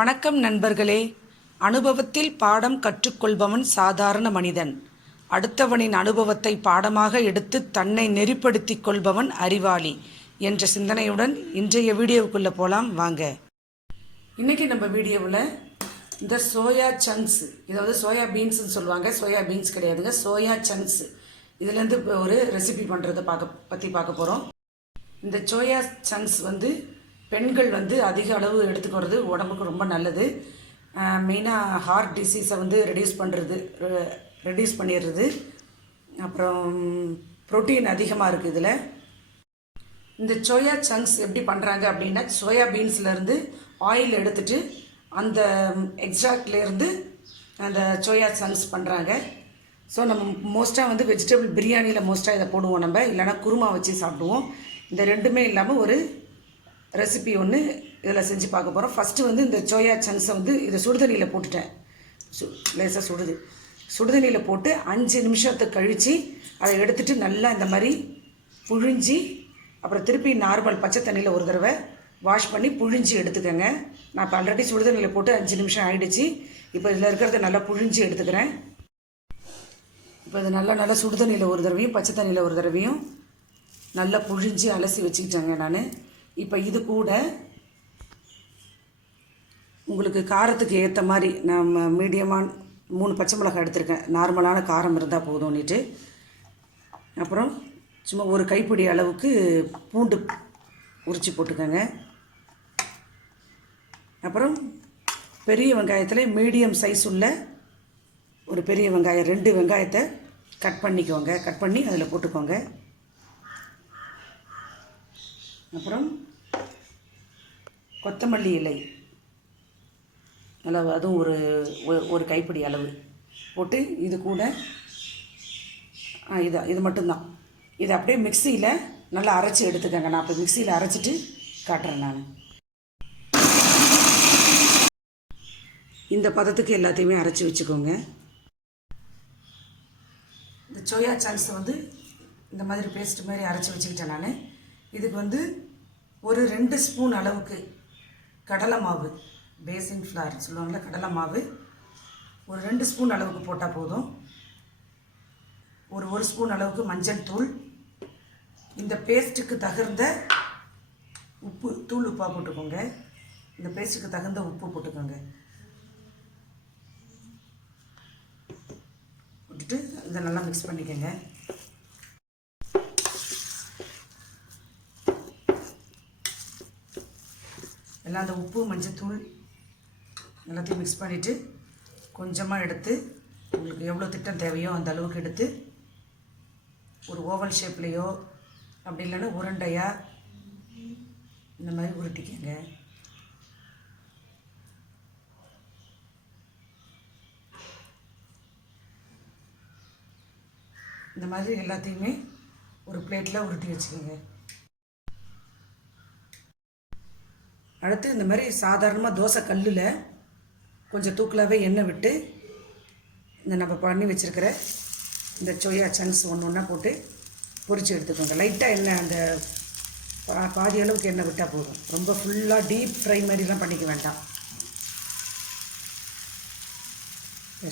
வணக்கம் நண்பர்களே. அனுபவத்தில் பாடம் கற்றுக்கொள்பவன் சாதாரண மனிதன். அடுத்தவனின் அனுபவத்தை பாடமாக எடுத்து தன்னை நெறிப்படுத்திக் கொள்பவன் அறிவாளி என்ற சிந்தனையுடன் இன்றைய வீடியோவுக்குள்ளே போகலாம் வாங்க. இன்றைக்கி நம்ம வீடியோவில் இந்த சோயா சங்க்ஸ், இதாவது சோயா பீன்ஸ்ன்னு சொல்லுவாங்க, சோயா பீன்ஸ் கிடையாதுங்க, சோயா சங்க்ஸ், இதுலேருந்து ஒரு ரெசிபி பண்ணுறதை பற்றி பார்க்க போகிறோம். இந்த சோயா சங்க்ஸ் பெண்கள் அதிக அளவு எடுத்துக்கிறது உடம்புக்கு ரொம்ப நல்லது. மெயினாக ஹார்ட் டிசீஸை ரெடியூஸ் பண்ணிடுறது. அப்புறம் ப்ரோட்டீன் அதிகமாக இருக்குது இதில். இந்த சோயா சங்க்ஸ் எப்படி பண்ணுறாங்க அப்படின்னா, சோயா பீன்ஸ்லேருந்து ஆயில் எடுத்துகிட்டு அந்த எக்ஸ்ட்ராக்ட்லேருந்து அந்த சோயா சங்க்ஸ் பண்ணுறாங்க. ஸோ நம்ம மோஸ்ட்டாக வெஜிடபிள் பிரியாணியில் மோஸ்ட்டாக இதை போடுவோம், நம்ம இல்லைனா குருமா வச்சு சாப்பிடுவோம். இந்த ரெண்டுமே இல்லாமல் ஒரு ரெசிபி ஒன்று இதில் செஞ்சு பார்க்க போகிறோம். ஃபஸ்ட்டு இந்த சோயா சங்க்ஸை இதை சுடுதண்ணியில் போட்டுட்டேன். லேசாக சுடுதண்ணியில் போட்டு 5 நிமிஷத்தை கழித்து அதை எடுத்துகிட்டு நல்லா இந்த மாதிரி புழிஞ்சி, அப்புறம் திருப்பி நார்மல் பச்சை தண்ணியில் ஒரு தடவை வாஷ் பண்ணி புழிஞ்சி எடுத்துக்கோங்க. நான் இப்போ ஆல்ரெடி சுடுதண்ணியில் போட்டு 5 நிமிஷம் ஆகிடுச்சு. இப்போ இதில் இருக்கிறத நல்லா புழிஞ்சி எடுத்துக்கிறேன். இப்போ இது நல்லா சுடுதண்ணியில் ஒரு தடவையும் பச்சை தண்ணியில் ஒரு தடவையும் நல்லா புழிஞ்சி அலசி வச்சுக்கிட்டேங்க நான். இப்போ இது கூட உங்களுக்கு காரத்துக்கு ஏற்ற மாதிரி நம்ம மீடியமான 3 பச்சை மிளகாய் எடுத்திருக்கேன். நார்மலான காரம் இருந்தால் போதும்னுட்டு. அப்புறம் சும்மா ஒரு கைப்பிடி அளவுக்கு பூண்டு உரித்து போட்டுக்கோங்க. அப்புறம் பெரிய வெங்காயத்தில் மீடியம் சைஸ் உள்ள ஒரு பெரிய வெங்காயம் 2 வெங்காயத்தை கட் பண்ணி அதில் போட்டுக்கோங்க. அப்புறம் கொத்தமல்லி இலை அளவு, அதுவும் ஒரு கைப்பிடி அளவு போட்டு இது கூட இது மட்டும்தான். இதை அப்படியே மிக்சியில் நல்லா அரைச்சி எடுத்துக்கோங்க. நான் இப்போ மிக்சியில் அரைச்சிட்டு காட்டுறேன். நான் இந்த பதத்துக்கு எல்லாத்தையுமே அரைச்சி வச்சுக்கோங்க. இந்த சோயா சங்க்ஸ் இந்த மாதிரி பேஸ்ட் மாதிரி அரைச்சி வச்சுக்கிட்டேன் நான். இதுக்கு ஒரு 2 ஸ்பூன் அளவுக்கு கடலை மாவு, பேசின் ஃப்ளார் சொல்லுவாங்கள்ல, கடலை மாவு ஒரு 2 ஸ்பூன் அளவுக்கு போட்டால் போதும். ஒரு ஸ்பூன் அளவுக்கு மஞ்சள் தூள், இந்த பேஸ்ட்டுக்கு தகுந்த உப்பு, தூள் உப்பாக போட்டுக்கோங்க. இந்த பேஸ்ட்டுக்கு தகுந்த உப்பு போட்டுக்கோங்க. போட்டுட்டு இதை நல்லா மிக்ஸ் பண்ணிக்கோங்க. எல்லாம் அந்த உப்பு மஞ்சத்தூள் எல்லாத்தையும் மிக்ஸ் பண்ணிவிட்டு கொஞ்சமாக எடுத்து, உங்களுக்கு எவ்வளோ திட்டம் தேவையோ அந்த அளவுக்கு எடுத்து ஒரு ஓவல் ஷேப்லேயோ அப்படி இல்லைன்னா உருண்டையாக இந்த மாதிரி உருட்டிக்கங்க. இந்த மாதிரி எல்லாத்தையுமே ஒரு பிளேட்டில் உருட்டி வச்சுக்கோங்க. அடுத்து இந்த மாதிரி சாதாரணமாக தோசை கல்லில் கொஞ்சம் தூக்கலாகவே எண்ணெய் விட்டு இந்த நம்ம பண்ணி வச்சுருக்கிற இந்த சோயா சங்க்ஸ் ஒன்றா போட்டு பொரித்து எடுத்துக்கோங்க. லைட்டாக எண்ணெய், அந்த பாதி அளவுக்கு எண்ணெய் விட்டால் போதும். ரொம்ப ஃபுல்லாக டீப் ஃப்ரை மாதிரிலாம் பண்ணிக்க வேண்டாம்.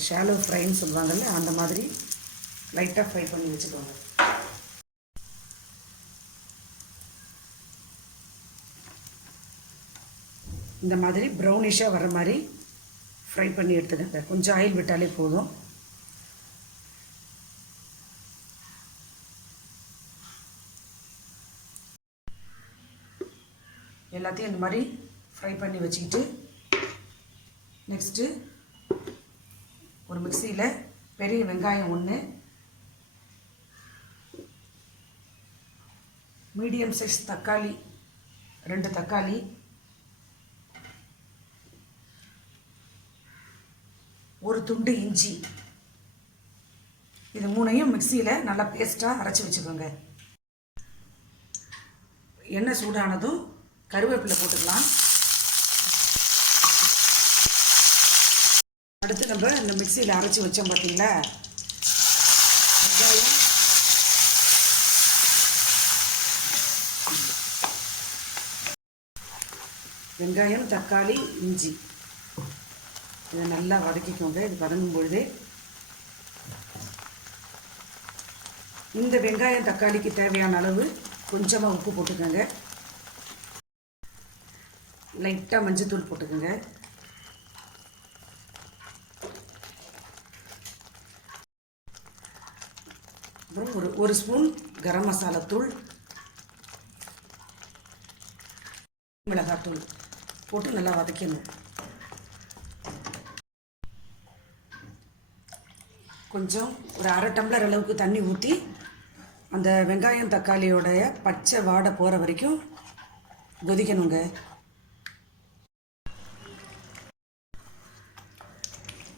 ஷாலோ ஃப்ரைன்னு சொல்லுவாங்கள்ல, அந்த மாதிரி லைட்டாக ஃப்ரை பண்ணி வச்சுக்கோங்க. இந்த மாதிரி ப்ரௌனிஷாக வர மாதிரி ஃப்ரை பண்ணி எடுத்துக்கங்க. கொஞ்சம் ஆயில் விட்டாலே போதும். எல்லாத்தையும் இந்த மாதிரி ஃப்ரை பண்ணி வச்சுக்கிட்டு, நெக்ஸ்ட்டு ஒரு மிக்சியில் பெரிய வெங்காயம் 1, மீடியம் சைஸ் தக்காளி 2 தக்காளி, ஒரு துண்டு இஞ்சி, இது 3ஐயும் மிக்சியில் நல்லா பேஸ்ட்டாக அரைச்சி வச்சுக்கோங்க. எண்ணெய் சூடானதும் கருவேப்பிலை போட்டுக்கலாம். அடுத்து நம்ம இந்த மிக்சியில் அரைச்சி வச்சோம் பார்த்தீங்களா, வெங்காயம், தக்காளி, இஞ்சி இதை நல்லா வதக்கிக்கோங்க. இது வதங்கும் பொழுதே இந்த வெங்காயம் தக்காளிக்கு தேவையான அளவு கொஞ்சமாக உப்பு போட்டுக்கோங்க. லைட்டாக மஞ்சத்தூள் போட்டுக்கோங்க. அப்புறம் ஒரு ஸ்பூன் கரம் மசாலா தூள், மிளகாத்தூள் போட்டு நல்லா வதக்கணும். கொஞ்சம் ஒரு அரை டம்ளர் அளவுக்கு தண்ணி ஊற்றி அந்த வெங்காயம் தக்காளியோடைய பச்சை வாடை போகிற வரைக்கும் கொதிக்கணுங்க.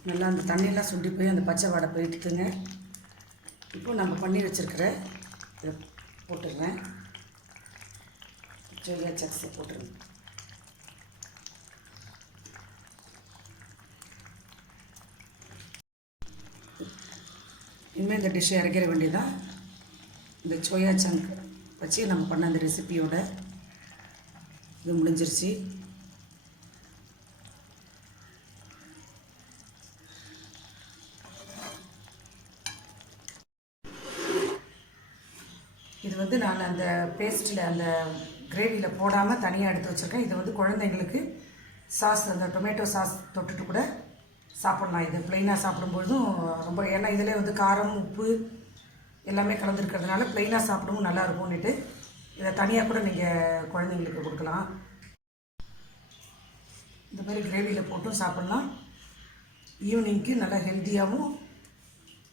நல்லா அந்த தண்ணியெல்லாம் சுண்டி போய் அந்த பச்சை வாடை போயிட்டுங்க. இப்போ நம்ம பண்ணி வச்சுருக்கிற இதை போட்டுடுறேன். சோயா சங்க்ஸை போட்டுருங்க. இனிமேல் இந்த டிஷ்ஷை இறக்கிற வேண்டியதான். இந்த சோயா சங்க் வச்சு நம்ம பண்ண அந்த ரெசிபியோட இது முடிஞ்சிருச்சு. இது வந்து நான் அந்த பேஸ்ட்டில் அந்த கிரேவியில் போடாமல் தனியாக எடுத்து வச்சுருக்கேன். இது வந்து குழந்தைங்களுக்கு சாஸ், அந்த டொமேட்டோ சாஸ் தொட்டுட்டு கூட சாப்பிட்லாம். இது ப்ளைனாக சாப்பிடும்பொழுதும் ரொம்ப, ஏன்னா இதில் வந்து காரம் உப்பு எல்லாமே கலந்துருக்கிறதுனால ப்ளைனாக சாப்பிடவும் நல்லா இருக்கும்னுட்டு இதை தனியாக கூட நீங்கள் குழந்தைங்களுக்கு கொடுக்கலாம். இந்த மாதிரி கிரேவியில் போட்டும் சாப்பிட்லாம். ஈவினிங்க்கு நல்லா ஹெல்த்தியாகவும்,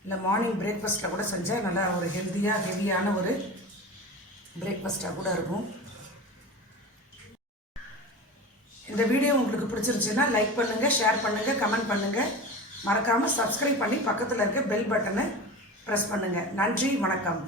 இல்லை மார்னிங் பிரேக்ஃபாஸ்ட்டில் கூட செஞ்சால் நல்லா ஒரு ஹெல்த்தியாக ஹெவியான ஒரு பிரேக்ஃபாஸ்ட்டாக கூட இருக்கும். இந்த வீடியோ உங்களுக்கு பிடிச்சிருந்துச்சுன்னா லைக் பண்ணுங்கள், ஷேர் பண்ணுங்கள், கமெண்ட் பண்ணுங்கள். மறக்காமல் சப்ஸ்கிரைப் பண்ணி பக்கத்தில் இருக்க பெல் பட்டனை ப்ரெஸ் பண்ணுங்கள். நன்றி, வணக்கம்.